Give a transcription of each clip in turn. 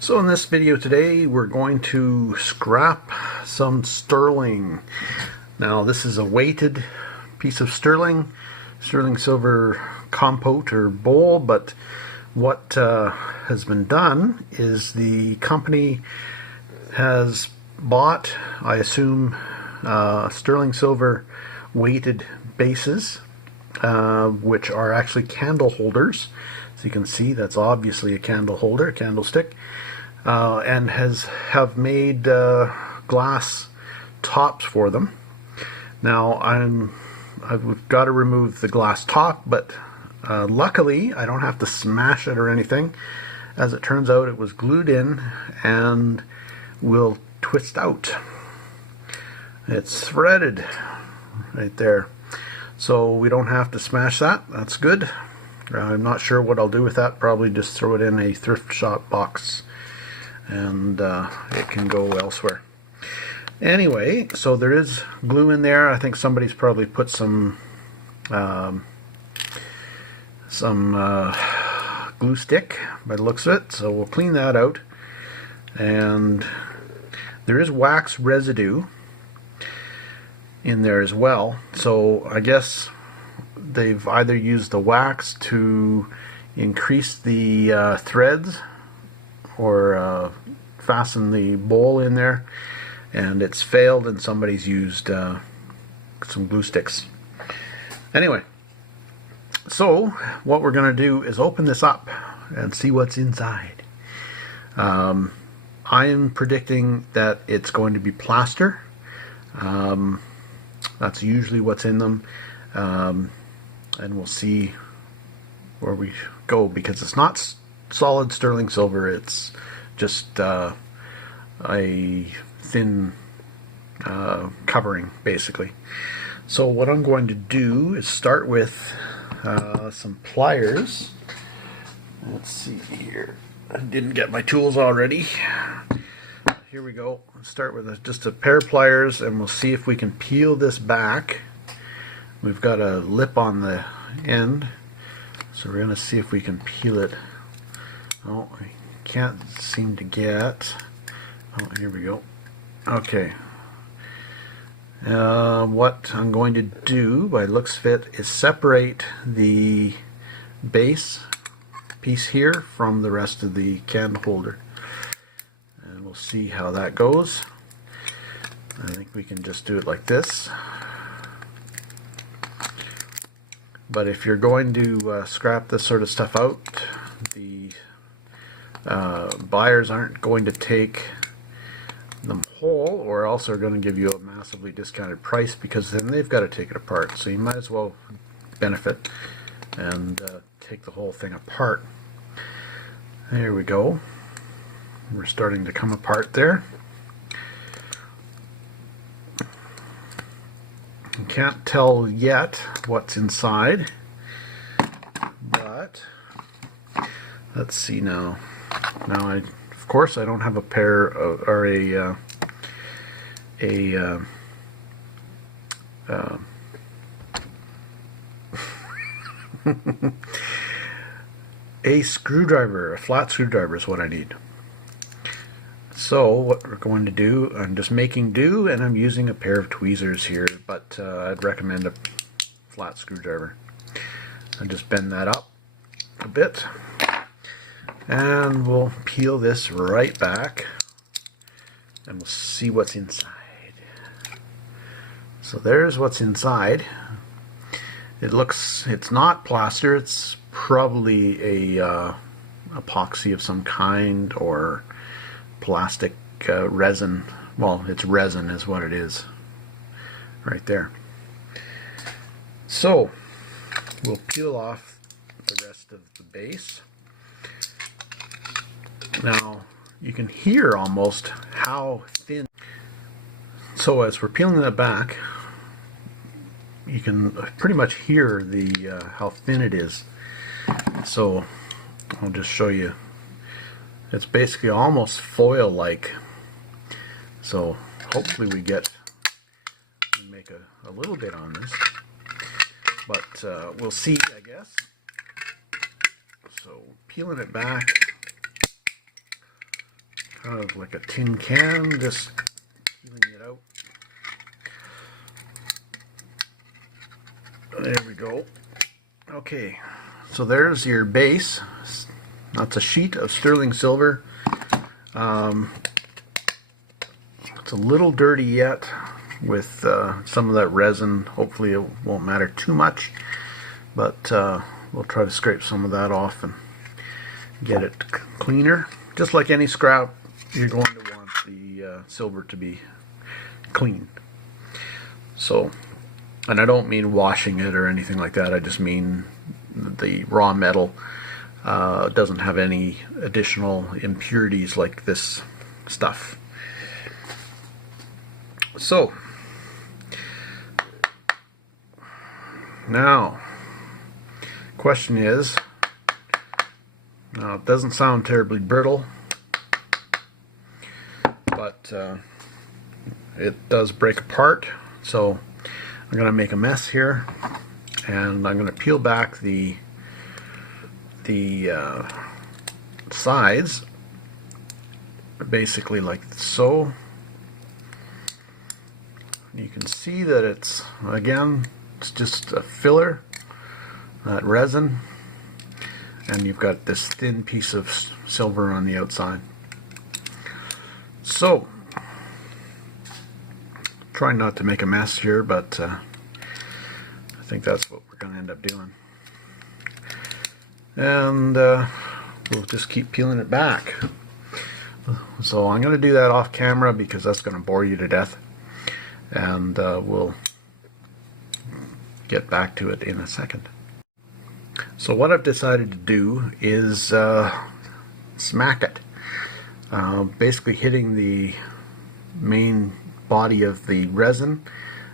So in this video today we're going to scrap some sterling. Now this is a weighted piece of sterling silver compote or bowl, but what has been done is the company has bought, I assume, sterling silver weighted bases, which are actually candle holders. So you can see that's obviously a candle holder, candlestick, and have made glass tops for them. Now I've got to remove the glass top, but luckily I don't have to smash it or anything. As it turns out, it was glued in and will twist out. It's threaded right there, so we don't have to smash that. That's good. I'm not sure what I'll do with that. Probably just throw it in a thrift shop box and it can go elsewhere. Anyway, so there is glue in there. I think somebody's probably put some glue stick by the looks of it. So we'll clean that out. And there is wax residue in there as well. So I guess they've either used the wax to increase the threads or fasten the bowl in there, and it's failed and somebody's used some glue sticks. Anyway, so what we're going to do is open this up and see what's inside. I am predicting that it's going to be plaster. That's usually what's in them. And we'll see where we go, because it's not solid sterling silver, it's just a thin covering basically. So what I'm going to do is start with some pliers. Let's see here, I didn't get my tools already. Here we go. Let's start with just a pair of pliers and we'll see if we can peel this back. We've got a lip on the end, so we're going to see if we can peel it. Oh, I can't seem to get. Oh, here we go. Okay. What I'm going to do, by looks fit, is separate the base piece here from the rest of the candle holder. And we'll see how that goes. I think we can just do it like this. But if you're going to scrap this sort of stuff out, the buyers aren't going to take them whole, or else they're going to give you a massively discounted price, because then they've got to take it apart. So you might as well benefit and take the whole thing apart. There we go. We're starting to come apart there. Can't tell yet what's inside, but let's see now. Now, of course, I don't have a pair of, or a screwdriver. A flat screwdriver is what I need. So what we're going to do, I'm just making do, and I'm using a pair of tweezers here, but I'd recommend a flat screwdriver. I just bend that up a bit, and we'll peel this right back, and we'll see what's inside. So there's what's inside. It's not plaster, it's probably a epoxy of some kind, or plastic resin. Well, it's resin is what it is right there. So we'll peel off the rest of the base. Now you can hear almost how thin. So as we're peeling that back, you can pretty much hear the how thin it is. So I'll just show you. It's basically almost foil-like. So hopefully we make a little bit on this, but we'll see, I guess. So peeling it back, kind of like a tin can, just peeling it out. There we go. Okay, so there's your base. That's a sheet of sterling silver. It's a little dirty yet with some of that resin. Hopefully it won't matter too much, but we'll try to scrape some of that off and get it cleaner. Just like any scrap, you're going to want the silver to be clean. So, and I don't mean washing it or anything like that. I just mean the raw metal doesn't have any additional impurities like this stuff. So, now, question is, now it doesn't sound terribly brittle, but it does break apart. So I'm going to make a mess here, and I'm going to peel back the sides, basically like so. You can see that it's, again, it's just a filler, that resin, and you've got this thin piece of silver on the outside. So, trying not to make a mess here, but I think that's what we're going to end up doing. And we'll just keep peeling it back. So I'm going to do that off camera because that's going to bore you to death. And we'll get back to it in a second. So what I've decided to do is smack it, basically hitting the main body of the resin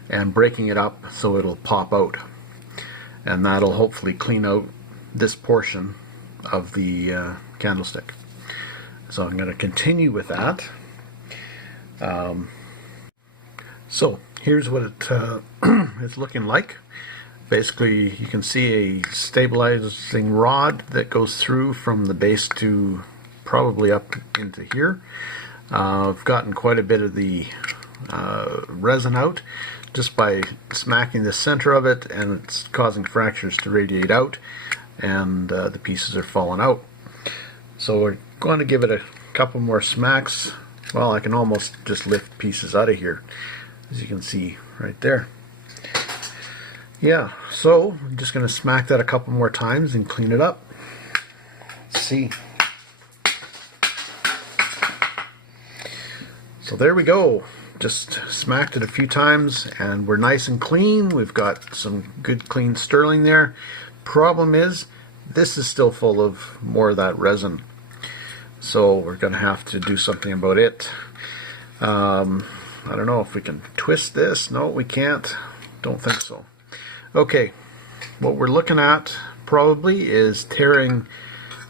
and breaking it up so it'll pop out, and that'll hopefully clean out this portion of the candlestick. So I'm going to continue with that. So here's what it it's looking like. Basically, you can see a stabilizing rod that goes through from the base to probably up into here. I've gotten quite a bit of the resin out just by smacking the center of it, and it's causing fractures to radiate out, and the pieces are falling out. So we're going to give it a couple more smacks. Well, I can almost just lift pieces out of here, as you can see right there. Yeah, so I'm just going to smack that a couple more times and clean it up. Let's see. So there we go. Just smacked it a few times and we're nice and clean. We've got some good clean sterling there. Problem is, this is still full of more of that resin. So we're going to have to do something about it. I don't know if we can twist this. No, we can't. Don't think so. Okay, what we're looking at probably is tearing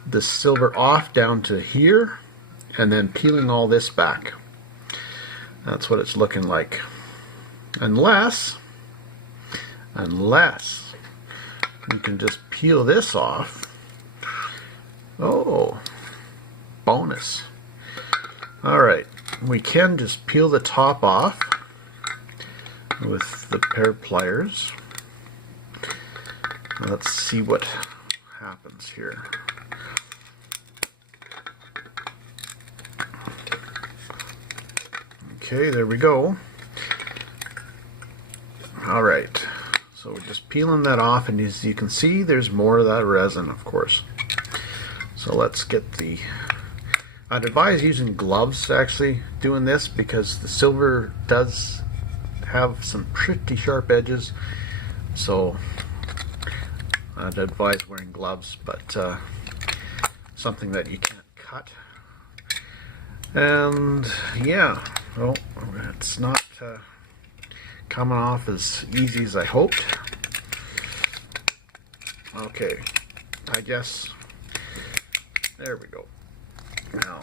the silver off down to here and then peeling all this back. That's what it's looking like. Unless we can just peel this off. Oh, bonus. Alright, we can just peel the top off with the pair of pliers. Let's see what happens here. Okay, there we go. Alright, so we're just peeling that off, and as you can see, there's more of that resin, of course. So let's get the... I'd advise using gloves actually doing this, because the silver does have some pretty sharp edges. So I'd advise wearing gloves, but something that you can't cut. And yeah, well, it's not coming off as easy as I hoped. Okay, I guess, there we go. Now,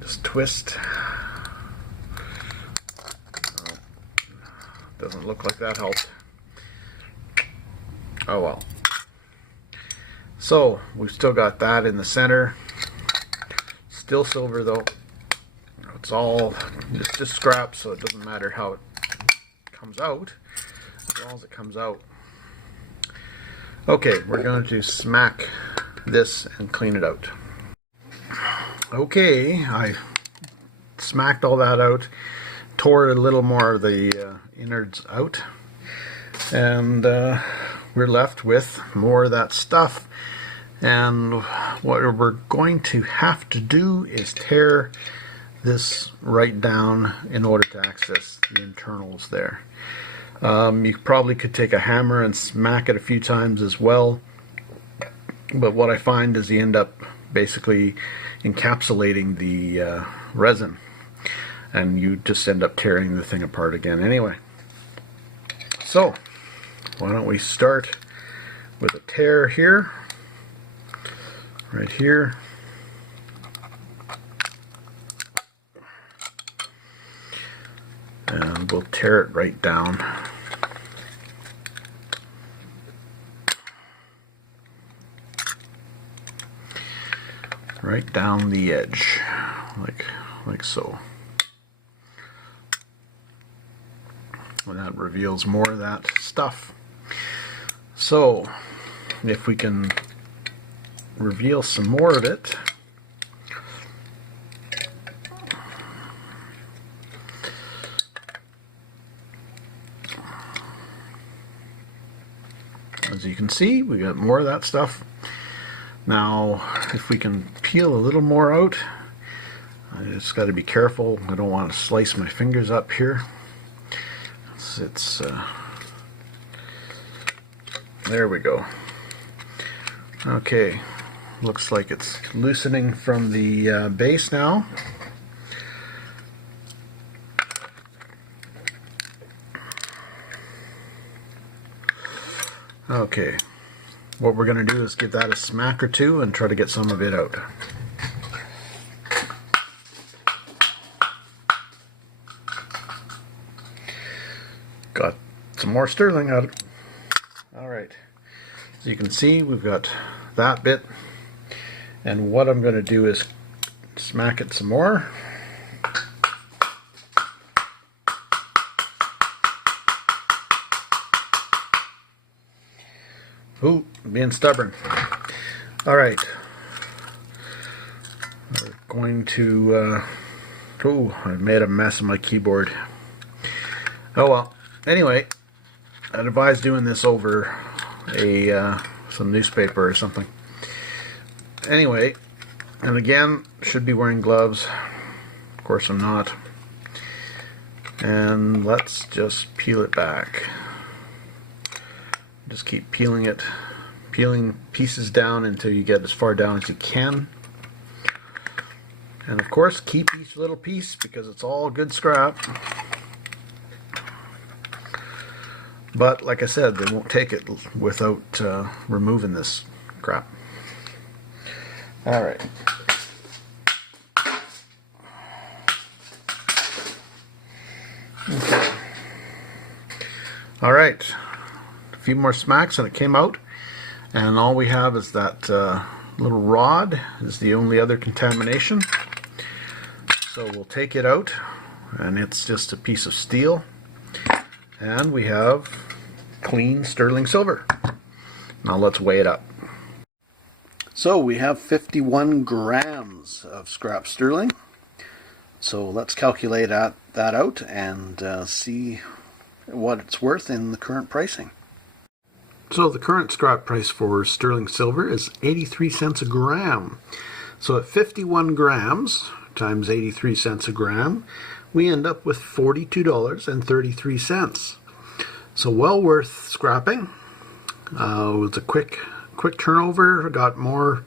just twist. Oh, doesn't look like that helped. Oh well. So we've still got that in the center. Still silver though. it's just scrap, so it doesn't matter how it comes out, as long as it comes out. Okay, we're going to smack this and clean it out. Okay, I smacked all that out, tore a little more of the innards out, and we're left with more of that stuff. And what we're going to have to do is tear this right down in order to access the internals there. You probably could take a hammer and smack it a few times as well, but what I find is you end up basically encapsulating the resin, and you just end up tearing the thing apart again anyway. So why don't we start with a tear here, right here. And we'll tear it right down. Right down the edge, like so. And that reveals more of that stuff. So, if we can reveal some more of it, as you can see, we got more of that stuff. Now, if we can peel a little more out, I just got to be careful. I don't want to slice my fingers up here. There we go. Okay, looks like it's loosening from the base now. Okay, what we're going to do is give that a smack or two and try to get some of it out. Got some more sterling out. Alright, as you can see, we've got that bit, and what I'm going to do is smack it some more. Ooh, being stubborn. Alright. We're going to... ooh, I made a mess of my keyboard. Oh well. Anyway, I'd advise doing this over some newspaper or something. Anyway, and again, should be wearing gloves. Of course I'm not. And let's just peel it back. Just keep peeling it, peeling pieces down until you get as far down as you can. And of course, keep each little piece because it's all good scrap. But like I said, they won't take it without removing this crap. Alright. Okay. Alright. Few more smacks and it came out, and all we have is that little rod is the only other contamination. So we'll take it out, and it's just a piece of steel, and we have clean sterling silver. Now let's weigh it up. So we have 51 grams of scrap sterling. So let's calculate that out and see what it's worth in the current pricing. So the current scrap price for sterling silver is 83 cents a gram. So at 51 grams times 83 cents a gram, we end up with $42.33. So well worth scrapping. It was a quick turnover. I got more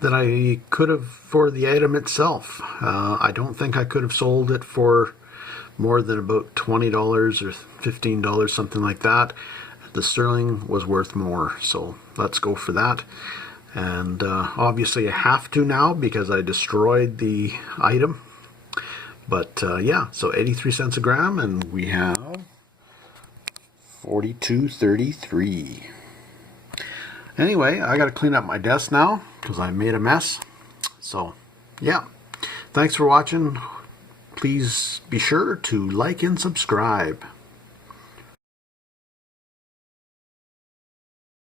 than I could have for the item itself. I don't think I could have sold it for more than about $20 or $15, something like that. The sterling was worth more, so let's go for that. And obviously I have to now because I destroyed the item. But yeah, so 83 cents a gram, and we have $42.33. Anyway, I got to clean up my desk now because I made a mess. So yeah, thanks for watching. Please be sure to like and subscribe.